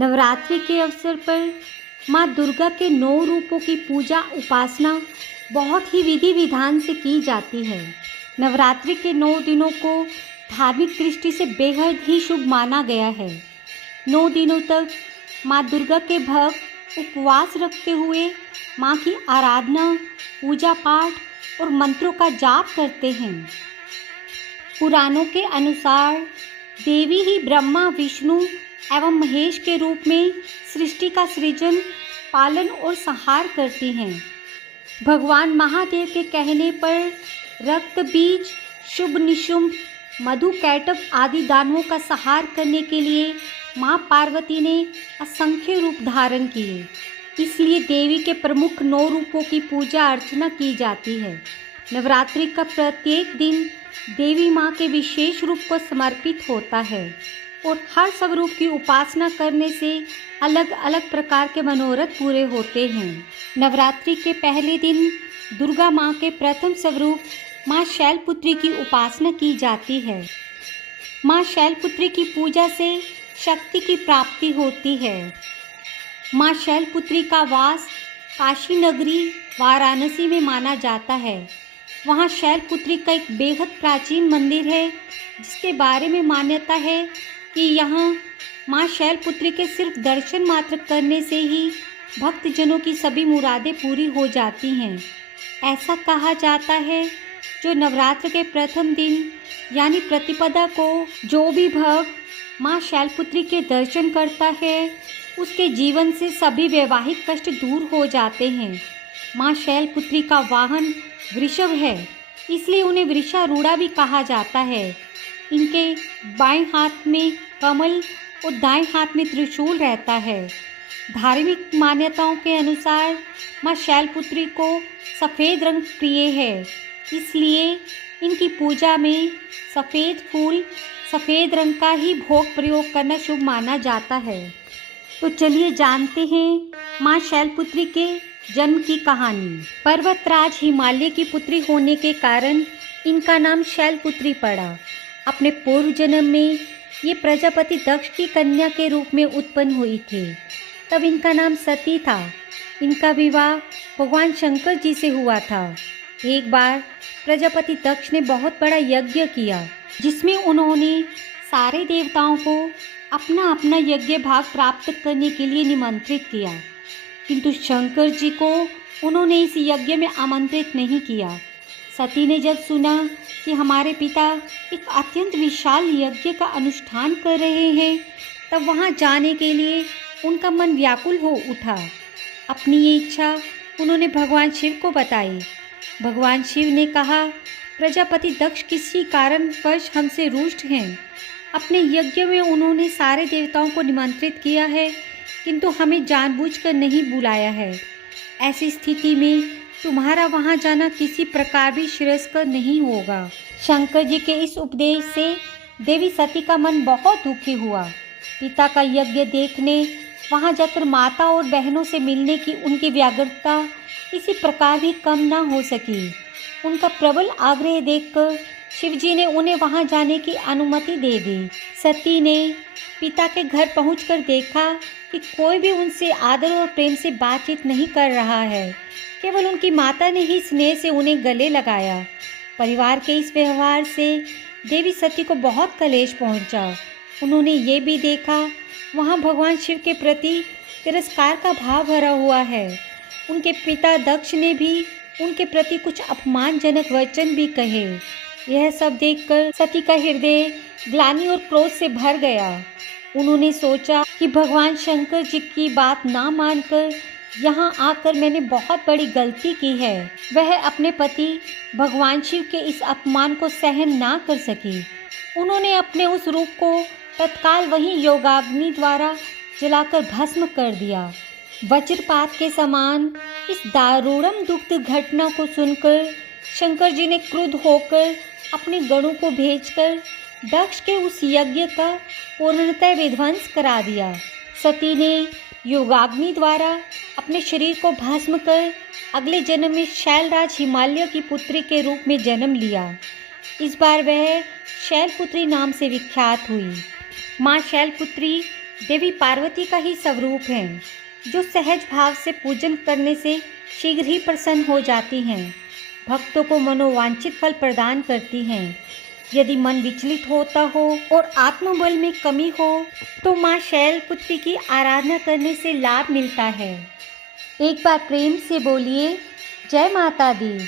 नवरात्रि के अवसर पर माँ दुर्गा के 9 रूपों की पूजा उपासना बहुत ही विधि विधान से की जाती है। नवरात्रि के 9 दिनों को धार्मिक दृष्टि से बेहद ही शुभ माना गया है। 9 दिनों तक माँ दुर्गा के भक्त उपवास रखते हुए माँ की आराधना, पूजा पाठ और मंत्रों का जाप करते हैं। पुराणों के अनुसार देवी ही ब्रह्मा, विष्णु एवं महेश के रूप में सृष्टि का सृजन, पालन और संहार करती हैं। भगवान महादेव के कहने पर रक्त बीज, शुभ निशुंभ, मधु कैटभ आदि दानवों का संहार करने के लिए माँ पार्वती ने असंख्य रूप धारण किए। इसलिए देवी के प्रमुख 9 रूपों की पूजा अर्चना की जाती है। नवरात्रि का प्रत्येक दिन देवी माँ के विशेष रूप को समर्पित होता है और हर स्वरूप की उपासना करने से अलग अलग प्रकार के मनोरथ पूरे होते हैं। नवरात्रि के पहले दिन दुर्गा माँ के प्रथम स्वरूप माँ शैलपुत्री की उपासना की जाती है। माँ शैलपुत्री की पूजा से शक्ति की प्राप्ति होती है। माँ शैलपुत्री का वास काशी नगरी वाराणसी में माना जाता है। वहाँ शैलपुत्री का एक बेहद प्राचीन मंदिर है, जिसके बारे में मान्यता है कि यहाँ माँ शैलपुत्री के सिर्फ दर्शन मात्र करने से ही भक्तजनों की सभी मुरादें पूरी हो जाती हैं। ऐसा कहा जाता है जो नवरात्र के प्रथम दिन यानी प्रतिपदा को जो भी भक्त माँ शैलपुत्री के दर्शन करता है, उसके जीवन से सभी वैवाहिक कष्ट दूर हो जाते हैं। माँ शैलपुत्री का वाहन वृषभ है, इसलिए उन्हें वृषारूढ़ा भी कहा जाता है। इनके बाएं हाथ में कमल और दाएं हाथ में त्रिशूल रहता है। धार्मिक मान्यताओं के अनुसार माँ शैलपुत्री को सफ़ेद रंग प्रिय है, इसलिए इनकी पूजा में सफ़ेद फूल, सफ़ेद रंग का ही भोग प्रयोग करना शुभ माना जाता है। तो चलिए जानते हैं माँ शैलपुत्री के जन्म की कहानी। पर्वतराज हिमालय की पुत्री होने के कारण इनका नाम शैलपुत्री पड़ा। अपने पूर्व जन्म में ये प्रजापति दक्ष की कन्या के रूप में उत्पन्न हुई थी। तब इनका नाम सती था। इनका विवाह भगवान शंकर जी से हुआ था। एक बार प्रजापति दक्ष ने बहुत बड़ा यज्ञ किया, जिसमें उन्होंने सारे देवताओं को अपना अपना यज्ञ भाग प्राप्त करने के लिए निमंत्रित किया, किंतु शंकर जी को उन्होंने इस यज्ञ में आमंत्रित नहीं किया। सती ने जब सुना कि हमारे पिता एक अत्यंत विशाल यज्ञ का अनुष्ठान कर रहे हैं, तब वहां जाने के लिए उनका मन व्याकुल हो उठा। अपनी ये इच्छा उन्होंने भगवान शिव को बताई। भगवान शिव ने कहा, प्रजापति दक्ष किसी कारणवश हमसे रुष्ट हैं। अपने यज्ञ में उन्होंने सारे देवताओं को निमंत्रित किया है, किंतु हमें जानबूझकर नहीं बुलाया है। ऐसी स्थिति में तुम्हारा वहां जाना किसी प्रकार भी श्रेयस्कर नहीं होगा। शंकर जी के इस उपदेश से देवी सती का मन बहुत दुखी हुआ। पिता का यज्ञ देखने वहां जाकर माता और बहनों से मिलने की उनकी व्याकुलता किसी प्रकार भी कम ना हो सकी। उनका प्रबल आग्रह देखकर शिवजी ने उन्हें वहां जाने की अनुमति दे दी। सती ने पिता के घर पहुंचकर देखा कि कोई भी उनसे आदर और प्रेम से बातचीत नहीं कर रहा है। केवल उनकी माता ने ही स्नेह से उन्हें गले लगाया। परिवार के इस व्यवहार से देवी सती को बहुत कलेश पहुंचा। उन्होंने ये भी देखा वहां भगवान शिव के प्रति तिरस्कार का भाव भरा हुआ है। उनके पिता दक्ष ने भी उनके प्रति कुछ अपमानजनक वचन भी कहे। यह सब देखकर सती का हृदय ग्लानि और क्रोध से भर गया। उन्होंने सोचा कि भगवान शंकर जी की बात ना मानकर यहाँ आकर मैंने बहुत बड़ी गलती की है। वह अपने पति भगवान शिव के इस अपमान को सहन ना कर सकी। उन्होंने अपने उस रूप को तत्काल वहीं योगाग्नि द्वारा जलाकर भस्म कर दिया। वज्रपात के समान इस दारुणम दुखद घटना को सुनकर शंकर जी ने क्रुद्ध होकर अपने गणों को भेजकर दक्ष के उस यज्ञ का पूर्णतः विध्वंस करा दिया। सती ने योगाग्नि द्वारा अपने शरीर को भस्म कर अगले जन्म में शैलराज हिमालय की पुत्री के रूप में जन्म लिया। इस बार वह शैलपुत्री नाम से विख्यात हुई। माँ शैलपुत्री देवी पार्वती का ही स्वरूप हैं, जो सहज भाव से पूजन करने से शीघ्र ही प्रसन्न हो जाती हैं, भक्तों को मनोवांछित फल प्रदान करती हैं। यदि मन विचलित होता हो और आत्मबल में कमी हो तो माँ शैलपुत्री की आराधना करने से लाभ मिलता है। एक बार प्रेम से बोलिए, जय माता दी।